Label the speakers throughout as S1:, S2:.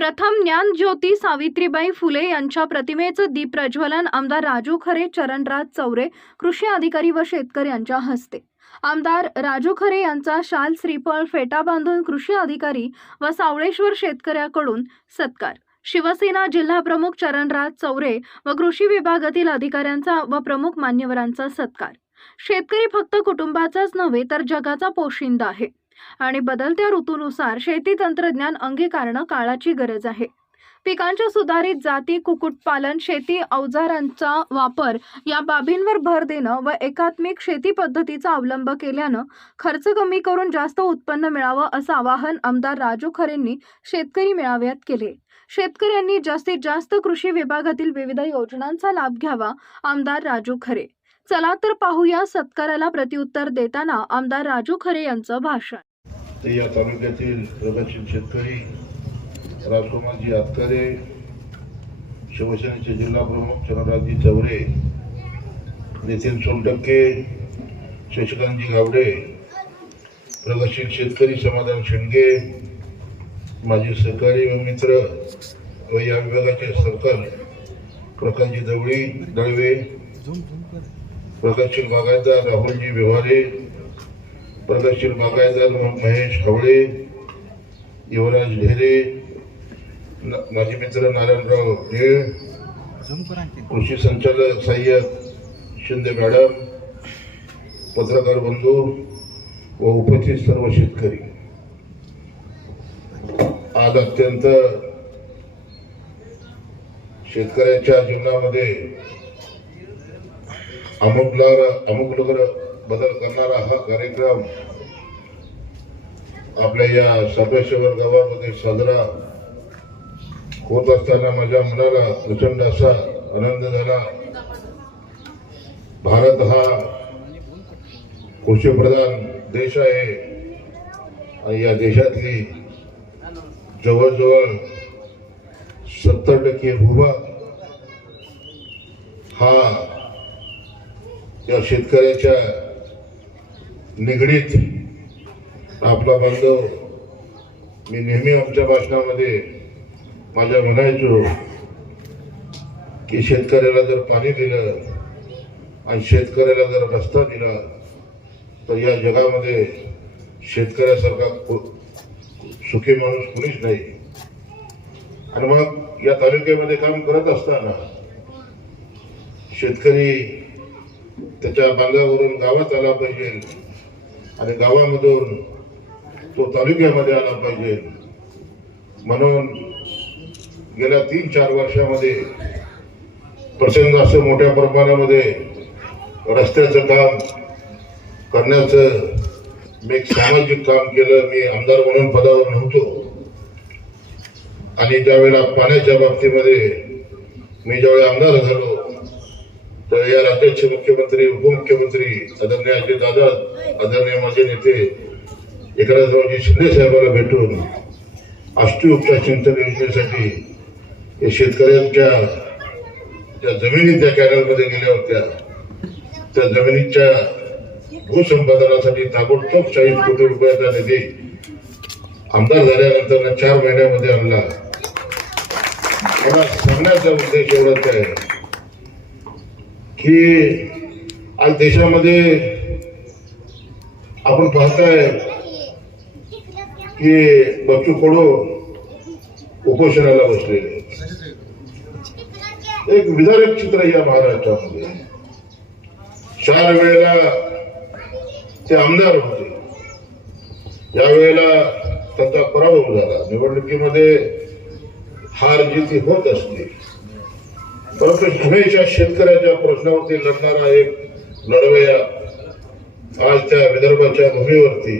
S1: प्रथम ज्ञान ज्योती सावित्रीबाई फुले यांच्या प्रतिमेचं दीप प्रज्वलन आमदार राजू खरे चरणराज चौरे कृषी अधिकारी व शेतकरी यांच्या हस्ते. आमदार राजू खरे यांचा शाल श्रीफळ फेटा बांधून कृषी अधिकारी व सावळेश्वर शेतकऱ्याकडून सत्कार. शिवसेना जिल्हा प्रमुख चरणराज चौरे व कृषी विभागातील अधिकाऱ्यांचा व प्रमुख मान्यवरांचा सत्कार. शेतकरी फक्त कुटुंबाचाच नव्हे तर जगाचा पोशिंदा आहे. आणि बदलत्या ऋतूनुसार शेती तंत्रज्ञान अंगीकारणं काळाची गरज आहे. पिकांच्या सुधारित जाती कुक्कुटपालन शेती अवजारांचा वापर या बाबींवर भर देणं व एकात्मिक शेती पद्धतीचा अवलंब केल्यानं खर्च कमी करून जास्त उत्पन्न मिळावं असं आवाहन आमदार राजू खरेंनी शेतकरी मेळाव्यात केले. शेतकऱ्यांनी जास्तीत जास्त कृषी विभागातील विविध योजनांचा लाभ घ्यावा आमदार राजू खरे. चला तर पाहूया सत्काराला प्रत्युत्तर देताना आमदार राजू खरे यांचं भाषण.
S2: ते या तालुक्यातील प्रगतशील शेतकरी राजकुमारजी आतकरे शिवसेनेचे जिल्हा प्रमुख चरणराजजी चौरे नितीन सोनटक्के शशिकांतजी गावडे प्रगतशील शेतकरी समाधान शेंडगे माझे सहकारी व मित्र व या विभागाचे सरकार प्रकाशजी दवळी दळवे प्रगतशील बागायतदार राहुलजी व्यवहारे प्रगतशील बागायतदार महेश हवळे युवराज ढेरे माझे मित्र नारायणराव ढेळ कृषी संचालक सहाय्यक शिंदे मॅडम पत्रकार बंधू व उपस्थित सर्व शेतकरी. आज अत्यंत शेतकऱ्याच्या जीवनामध्ये अमुक अमुकलगर बदल करणारा हा कार्यक्रम आपल्या या सदस्य गावामध्ये साजरा होत असताना माझ्या मनाला प्रचंड असा आनंद झाला. भारत हा कृषीप्रधान देश आहे. आणि या देशातली जवळजवळ सत्तर टक्के भूभाग हा या शेतकऱ्याच्या निगडीत आपला बांधव मी नेहमी आमच्या भाषणामध्ये माझ्या म्हणायचो की शेतकऱ्याला जर पाणी दिलं आणि शेतकऱ्याला जर रस्ता दिला तर या जगामध्ये शेतकऱ्यासारखा सुखी माणूस कुणीच नाही. आणि मग या तालुक्यामध्ये काम करत असताना शेतकरी त्याच्या बांधावरून गावात आला पाहिजे. आणि गावामधून तो तालुक्यामध्ये आला पाहिजे. म्हणून गेल्या तीन चार वर्षामध्ये प्रचंड असं मोठ्या प्रमाणामध्ये रस्त्याचं काम करण्याचं मी एक सामाजिक काम केलं. मी आमदार म्हणून पदावर नव्हतो. आणि त्यावेळेला पाण्याच्या बाबतीमध्ये मी ज्यावेळी आमदार झालो या राज्याचे मुख्यमंत्री उपमुख्यमंत्री आदरणीय अजित दादा आदरणीय माझे नेते एकनाथरावजी शिंदे साहेबांना भेटून अष्टी उपचार चिंतन योजनेसाठी हे शेतकऱ्यांच्या ज्या जमिनी त्या कॅनलमध्ये गेल्या होत्या त्या जमिनीच्या भूसंपादनासाठी ताबडतोब चाळीस कोटी रुपयाचा निधी आमदार झाल्यानंतर चार महिन्यामध्ये आणला. मला सांगण्याचा उद्देश एवढाच आहे. की आज देशामध्ये आपण पाहताय की बच्चू कडू उपोषणाला बसलेले एक विदारक चित्र या महाराष्ट्रामध्ये. चार वेळेला ते आमदार होते. यावेळेला त्यांचा पराभव झाला. निवडणुकीमध्ये हार जिती होत असते. परंतु हमेशा शेतकऱ्याच्या प्रश्नावरती लढणारा एक लढवया आज त्या विदर्भाच्या भूमीवरती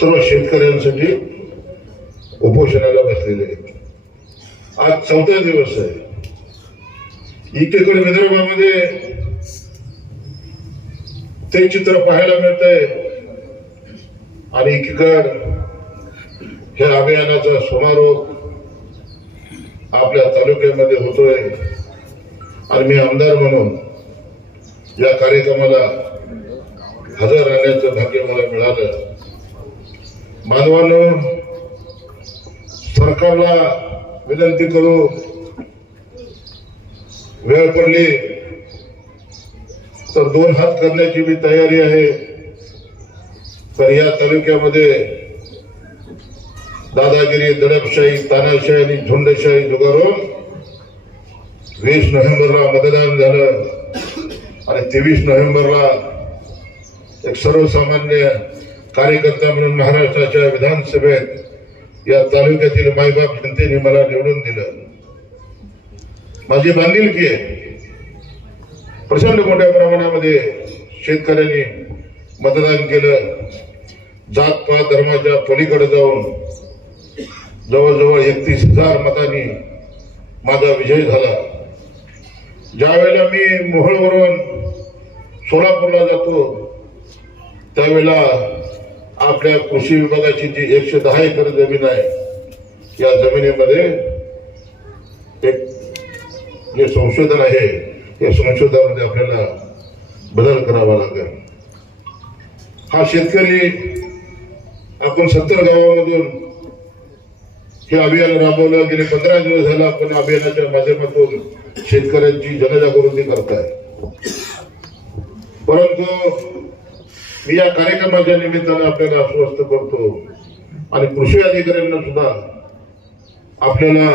S2: सर्व शेतकऱ्यांसाठी उपोषणाला बसलेले आहेत. आज चौथा दिवस आहे एकीकडे विदर्भामध्ये ते चित्र पाहायला मिळत आहे आणि एकीकड हे अभियानाचा समारोप आपल्या तालुक्यामध्ये होतोय. आणि मी आमदार म्हणून या कार्यक्रमाला हजर राहण्याचं भाग्य मला मिळालं. मानवानं सरकारला विनंती करू वेळ पडली तर दोन हात करण्याची मी तयारी आहे. तर या तालुक्यामध्ये दादागिरी दडपशाही तानाशाही आणि झुंडशाही जुगारून वीस नोव्हेंबरला मतदान झालं. आणि तेवीस नोव्हेंबरला एक सर्वसामान्य कार्यकर्ता म्हणून महाराष्ट्राच्या विधानसभेत या तालुक्यातील मायबाप जनतेने मला निवडून दिलं. माझी बांधिलकी आहे. प्रचंड मोठ्या प्रमाणामध्ये शेतकऱ्यांनी मतदान केलं. जात पात धर्माच्या पलीकडे जाऊन जवळजवळ एकतीस हजार मतांनी माझा विजय झाला. ज्यावेळेला मी मोहोळवरून सोलापूरला जातो त्यावेळेला आपल्या कृषी विभागाची जी एकशे दहा एकर जमीन आहे या जमिनीमध्ये एक जे संशोधन आहे या संशोधनामध्ये आपल्याला बदल करावा लागेल. हा शेतकरी आपण सत्तर गावामधून हे अभियान राबवलं गेले पंधरा दिवस झालं आपण अभियानाच्या माध्यमातून शेतकऱ्यांची जनजागृती करताय. परंतु मी या कार्यक्रमाच्या निमित्तानं आपल्याला आश्वस्त करतो आणि कृषी अधिकाऱ्यांना सुद्धा आपल्याला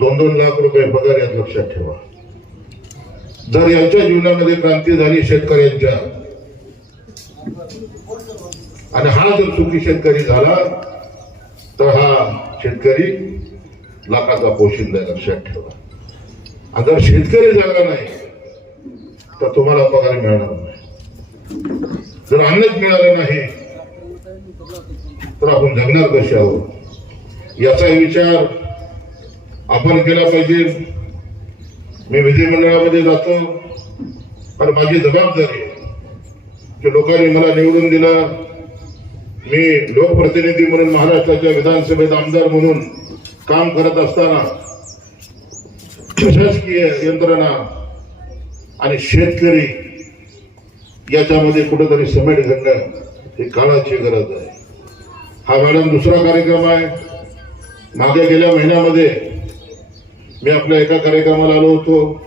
S2: दोन दोन लाख रुपये पगार यात लक्षात ठेवा. जर यांच्या जीवनामध्ये क्रांती झाली शेतकऱ्यांच्या आणि हा जर चुकी शेतकरी झाला तर हा शेतकरी लाखाचा पोशिंदा लक्षात ठेवा. आणि जर शेतकरी झाला नाही तर तुम्हाला पगार मिळणार नाही. जर अन्नच मिळालं नाही तर आपण जगणार कसे आहोत? याचा विचार आपण केला पाहिजे. मी विधिमंडळामध्ये जातो आणि माझी जबाबदारी की लोकांनी मला निवडून दिला मी लोकप्रतिनिधी म्हणून महाराष्ट्राच्या विधानसभेत आमदार म्हणून काम करत असताना प्रशासकीय यंत्रणा आणि शेतकरी याच्यामध्ये कुठेतरी समेट घडणं ही काळाची गरज आहे. हा मॅडम दुसरा कार्यक्रम आहे. मागे गेल्या महिन्यामध्ये मी आपल्या एका कार्यक्रमाला आलो होतो.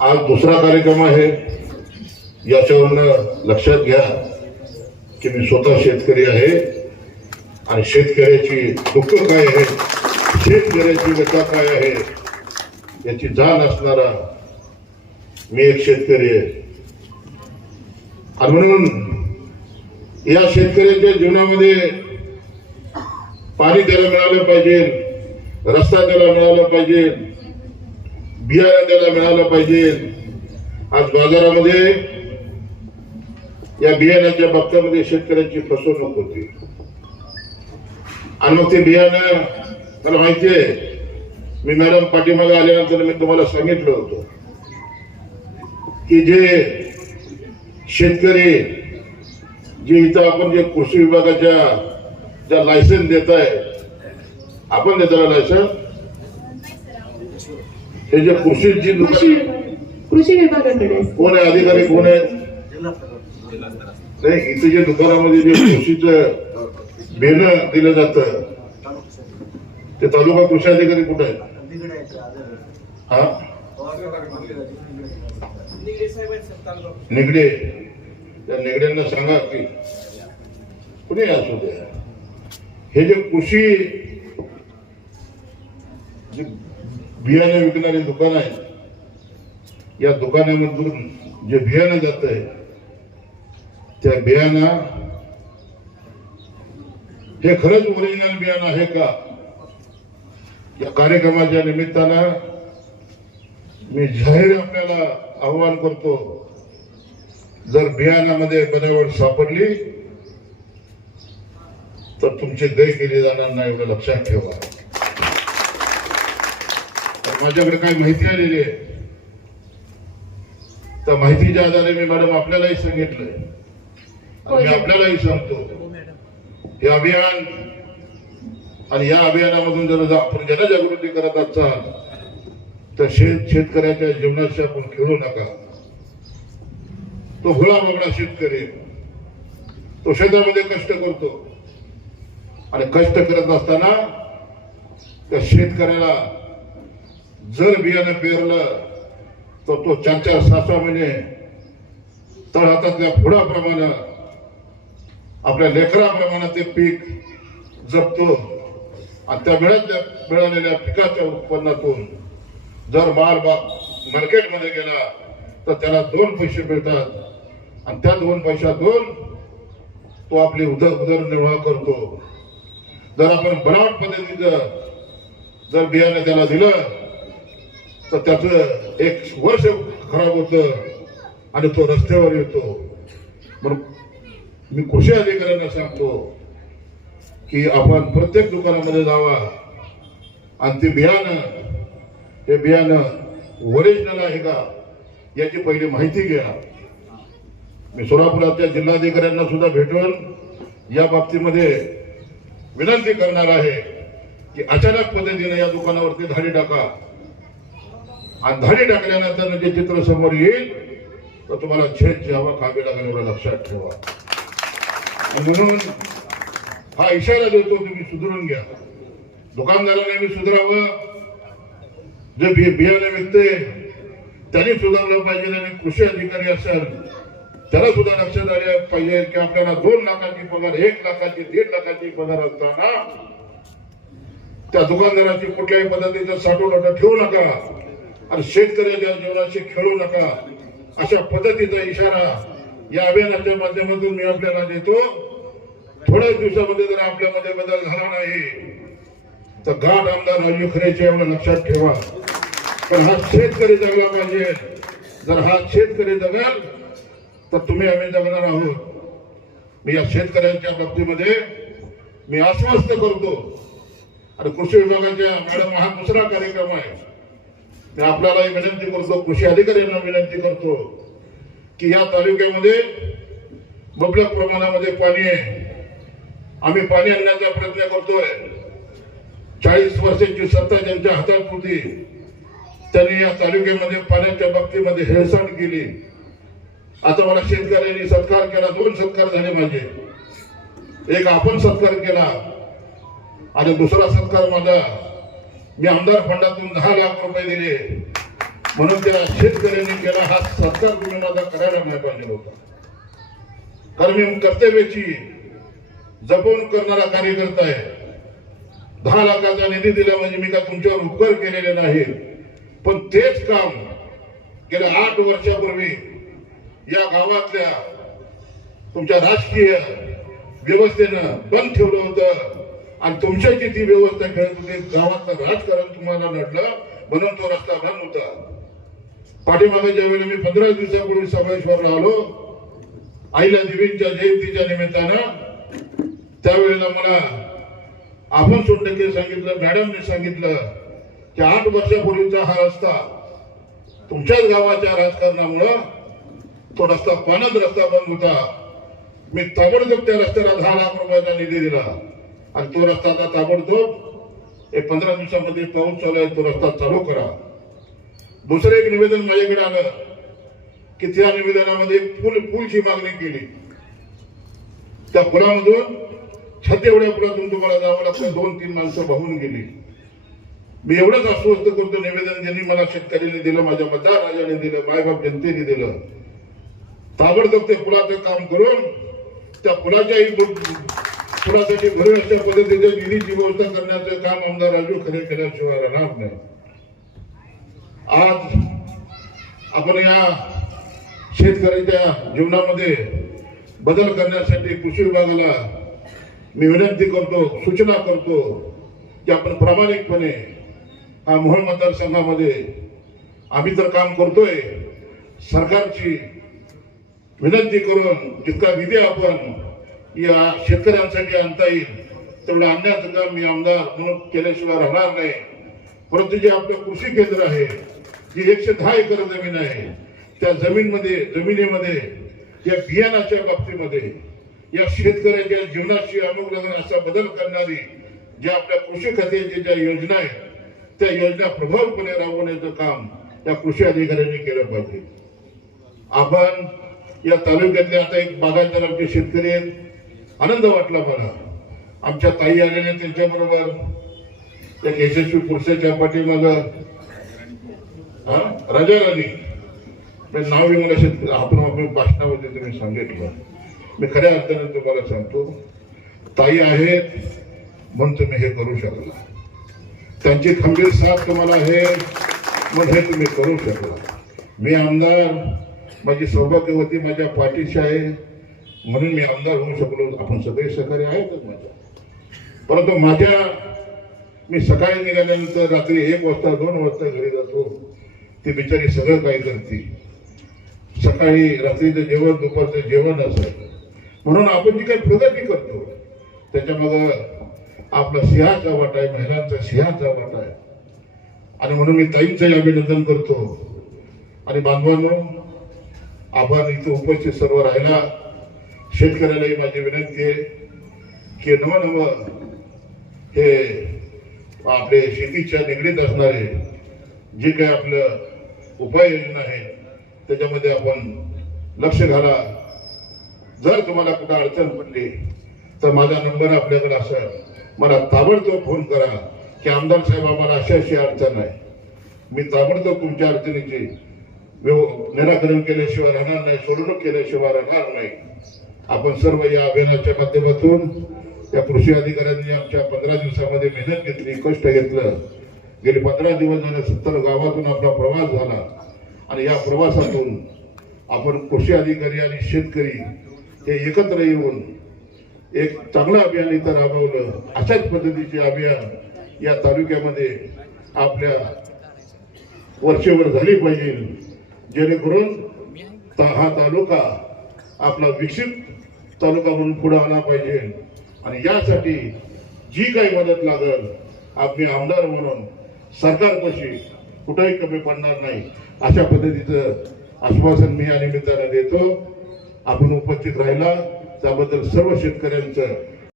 S2: आज दुसरा कार्यक्रम आहे. याच्यावरनं लक्षात घ्या. की मी स्वतः शेतकरी आहे आणि शेतकऱ्याची दुःख काय आहे? शेतकऱ्याची व्यथा काय आहे? याची जाण असणारा मी एक शेतकरी आहे. आणि म्हणून या शेतकऱ्याच्या जीवनामध्ये पाणी त्याला मिळालं पाहिजे रस्ता त्याला मिळाला पाहिजे बियाणं त्याला मिळालं पाहिजे. आज बाजारामध्ये या बियाण्याच्या बाबतीमध्ये शेतकऱ्यांची फसवणूक होती. आणि मग ते बियाणं मला माहिती आहे मी मॅडम पाठीमागे आल्यानंतर मी तुम्हाला सांगितलं होतं की जे शेतकरी जे इथं आपण जे कृषी विभागाच्या ज्या लायसन्स देत आहे आपण देतो लायसन्स हे जे कृषीची
S3: कृषी
S2: दुकान
S3: कृषी विभागाकडे.
S2: कोण आहे अधिकारी कोण आहे? नाही इथे जे दुकानामध्ये जे कृषीचं बेनं दिलं जातं ते तालुका कृषी अधिकारी कुठे आहे हा? निगडे. त्या निगड्यांना सांगा की कुणी असू द्या. हे जे कृषी जे बियाणे विकणारे दुकान आहे या दुकानामधून जे बियाणं जात आहे त्या बियाणा हे खरंच ओरिजिनल बियाणं आहे का? या कार्यक्रमाच्या निमित्तानं मी जाहीर आपल्याला आव्हान करतो जर बियाणामध्ये बनावट सापडली तर तुमची दय केली जाणार नाही एवढं लक्षात ठेवा. तर माझ्याकडे काय माहिती आलेली आहे. त्या माहितीच्या आधारे मी मॅडम आपल्यालाही सांगितलंय. मी आपल्यालाही सांगतो हे अभियान आणि या अभियानामधून जर आपण जनजागृती करत असाल तर शेत शेतकऱ्याच्या जीवनाशी आपण खेळू नका. तो हुळा बघडा शेतकरी तो शेतामध्ये कष्ट करतो आणि कष्ट करत असताना त्या शेतकऱ्याला जर बियाणं पेरलं तर तो चार चार सहा सहा महिने तर हातातल्या फुडाप्रमाणे आपल्या लेकराप्रमाणे ते पीक जपतो. आणि त्या मिळाल्या मिळालेल्या पिकाच्या उत्पन्नातून जर माल बा मार्केटमध्ये गेला तर त्याला दोन पैसे मिळतात. आणि त्या दोन पैशातून तो आपली उदर उदरनिर्वाह करतो. जर आपण बनावट पद्धतीचं जर बियाणं त्याला दिलं तर त्याचं एक वर्ष खराब होतं आणि तो रस्त्यावर येतो. म्हणून मी कृषी अधिकाऱ्यांना सांगतो की आपण प्रत्येक दुकानामध्ये जावा. आणि ते बियाणं हे बियाणं ओरिजिनल आहे का याची पहिली माहिती घ्या. मी सोलापुरातल्या जिल्हाधिकाऱ्यांना सुद्धा भेटून या बाबतीमध्ये विनंती करणार आहे की अचानक पद्धतीने या दुकानावरती धाडी टाका. आणि धाडी टाकल्यानंतर जे चित्र समोर येईल तर तुम्हाला छेद जेव्हा काबी लागेल एवढं लक्षात ठेवा. म्हणून हा इशारा देतो तुम्ही सुधरून घ्या. दुकानदाराने मी सुधारावं. जे बि बियाणे विकते त्यांनी सुधारलं पाहिजे आणि कृषी अधिकारी असेल त्याला सुद्धा लक्षात आले पाहिजे की आपल्याला दोन लाखाची पगार एक लाखाची दीड लाखाची पगार असताना त्या दुकानदाराची कुठल्याही पद्धतीचं साठवण ठेवू नका आणि शेतकऱ्याच्या जीवनाशी खेळू नका. अशा पद्धतीचा इशारा या अभियानाच्या माध्यमातून मी आपल्याला देतो. थोड्याच दिवसामध्ये जर आपल्यामध्ये बदल झाला नाही तर घाट आमदार राजू खरेचे एवढं लक्षात ठेवा. पण हा शेतकरी जगला पाहिजे. जर हा शेतकरी जगाल तर तुम्ही आम्ही जगणार आहोत. मी या शेतकऱ्यांच्या बाबतीमध्ये मी आश्वस्त करतो. आणि कृषी विभागाच्या मॅडम हा दुसरा कार्यक्रम आहे. मी आपल्याला विनंती करतो कृषी अधिकाऱ्यांना विनंती करतो. की या तालुक्यामध्ये मुबलक प्रमाणामध्ये पाणी आहे. आम्ही पाणी आणण्याचा प्रयत्न करतोय. चाळीस वर्षांची सत्ता ज्यांच्या हातात होती त्यांनी या तालुक्यामध्ये पाण्याच्या बाबतीमध्ये हेळसांड केली. आता मला शेतकऱ्यांनी सत्कार केला दोन सत्कार झाले माझे. एक आपण सत्कार केला आणि दुसरा सत्कार माझा. मी आमदार फंडातून दहा लाख रुपये दिले. म्हणून त्या शेतकऱ्यांनी केला हा सत्कार तुम्ही माझा करायला नाही पाहिजे होता. कारण मी कर्तव्याची जपवून करणारा कार्यकर्ता आहे. दहा लाखाचा निधी दिला म्हणजे मी का तुमच्यावर उपकार केलेले नाही. पण तेच काम गेल्या आठ वर्षापूर्वी या गावातल्या तुमच्या राजकीय व्यवस्थेनं बंद ठेवलं होतं. आणि तुमच्याची ती व्यवस्था खेळत होती. गावातलं राजकारण तुम्हाला नडलं म्हणून तो रस्ता बंद होता. पाठीमागे ज्या वेळेला मी पंधरा दिवसापूर्वी समावेशवर आलो आईला देवींच्या जयंतीच्या निमित्तानं त्यावेळेला मला आपण सोडण्याचे सांगितलं मॅडमने सांगितलं की आठ वर्षापूर्वीचा हा रस्ता तुमच्याच गावाच्या राजकारणामुळं तो रस्ता पानद रस्ता बंद होता. मी ताबडतोब त्या रस्त्याला दहा लाख रुपयाचा निधी दिला. आणि तो रस्ता आता ताबडतोब एक पंधरा दिवसामध्ये पाऊस चालू आहे तो रस्ता चालू करा. दुसरं एक निवेदन माझ्याकडे आलं की त्या निवेदनामध्ये फुल फुलची मागणी केली. त्या पुलामधून छत एवढ्या पुलातून तुम्हाला जावं लागतं. दोन तीन माणसं वाहून गेली. मी एवढंच आश्वस्त करतो निवेदन ज्यांनी मला शेतकऱ्यांनी दिलं माझ्या मतदार राजाने दिलं मायबाप जनतेने दिलं. ताबडतोब ते पुलाचं काम करून त्या पुलाच्याही पुलासाठी भरून अशा पद्धतीच्या निधीची व्यवस्था करण्याचं काम आमदार राजू खरे केल्याशिवाय राहणार नाही. आज आपण या शेतकऱ्याच्या जीवनामध्ये बदल करण्यासाठी कृषी विभागाला मी विनंती करतो सूचना करतो की आपण प्रामाणिकपणे हा मोहोळ मतदारसंघामध्ये आम्ही तर काम करतोय सरकारची विनंती करून जितका निधी आपण या शेतकऱ्यांसाठी आणता येईल तेवढं आणण्याचं काम मी आमदार म्हणून केल्याशिवाय राहणार नाही. परंतु जे आपलं कृषी केंद्र आहे जी एकशे दहा एकर जमीन आहे. त्या जमीनमध्ये जमिनीमध्ये या बियाणाच्या बाबतीमध्ये या शेतकऱ्याच्या जीवनाशी अनुग्रह असा बदल करणारी ज्या आपल्या कृषी खात्याच्या ज्या योजना आहेत त्या योजना प्रभावीपणे राबवण्याचं काम या कृषी अधिकाऱ्यांनी केलं पाहिजे. आपण या तालुक्यातले आता एक बागायतदार आमचे शेतकरी आहेत. आनंद वाटला मला. आमच्या ताई आलेल्या त्यांच्याबरोबर. त्या यशस्वी पुरुषाच्या पाठीमागं राजा राणी. नाव मी मला शेतकरी आपण आपल्या भाषणामध्ये तुम्ही सांगितलं. मी खऱ्या अर्थाने तुम्हाला सांगतो ताई आहेत म्हणून तुम्ही हे करू शकला. त्यांची खंबीर साथ तुम्हाला आहे मग हे तुम्ही करू शकला. मी आमदार माझी सौभाग्यवती माझ्या पाठीशी आहे म्हणून मी आमदार होऊ शकलो. आपण सगळे सहकारी आहेतच माझ्या. परंतु माझ्या मी सकाळी निघाल्यानंतर रात्री एक वाजता दोन वाजता घरी जातो. ती बिचारी सगळं काही करते. सकाळी रात्रीचं जेवण दुपारचं जेवण असं म्हणून आपण जी काही प्रगती करतो त्याच्यामागं आपला सिंहाचा वाटा आहे महिलांचा सिंहाचा वाटा आहे. आणि म्हणून मी ताईंचंही अभिनंदन करतो. आणि बांधवांनो आपण इथं उपस्थित सर्व राहिला. शेतकऱ्यालाही माझी विनंती आहे की नवनवं हे आपले शेतीच्या निगडीत असणारे जे काही आपलं उपाययोजना आहे. त्याच्यामध्ये आपण लक्ष घाला. जर तुम्हाला कुठं अडचण पडली तर माझा नंबर आपल्याकडे असेल मला ताबडतोब फोन करा की आमदार साहेब आम्हाला अशी अशी अडचण आहे. मी ताबडतोब तुमच्या अडचणीची निराकरण केल्याशिवाय राहणार नाही सोडवणूक केल्याशिवाय राहणार नाही. आपण सर्व या अभियानाच्या माध्यमातून त्या कृषी अधिकाऱ्यांनी आमच्या पंधरा दिवसामध्ये मेहनत घेतली कष्ट घेतलं. गेले पंधरा दिवस झाले सत्तर गावातून आपला प्रवास झाला. आणि या प्रवासातून आपण कृषी अधिकारी आणि शेतकरी हे एकत्र येऊन एक चांगलं अभियान इथं राबवलं. अशाच पद्धतीचे अभियान या तालुक्यामध्ये आपल्या वर्षेवर झाली पाहिजे. जेणेकरून ता- हा तालुका आपला विकसित तालुका म्हणून पुढे आला पाहिजे. आणि यासाठी जी काही मदत लागल आपली आमदार म्हणून सरकारपाशी कुठंही कमी पडणार नाही. अशा पद्धतीचं आश्वासन मी या निमित्ताने देतो. आपण उपस्थित राहिला त्याबद्दल सर्व शेतकऱ्यांचं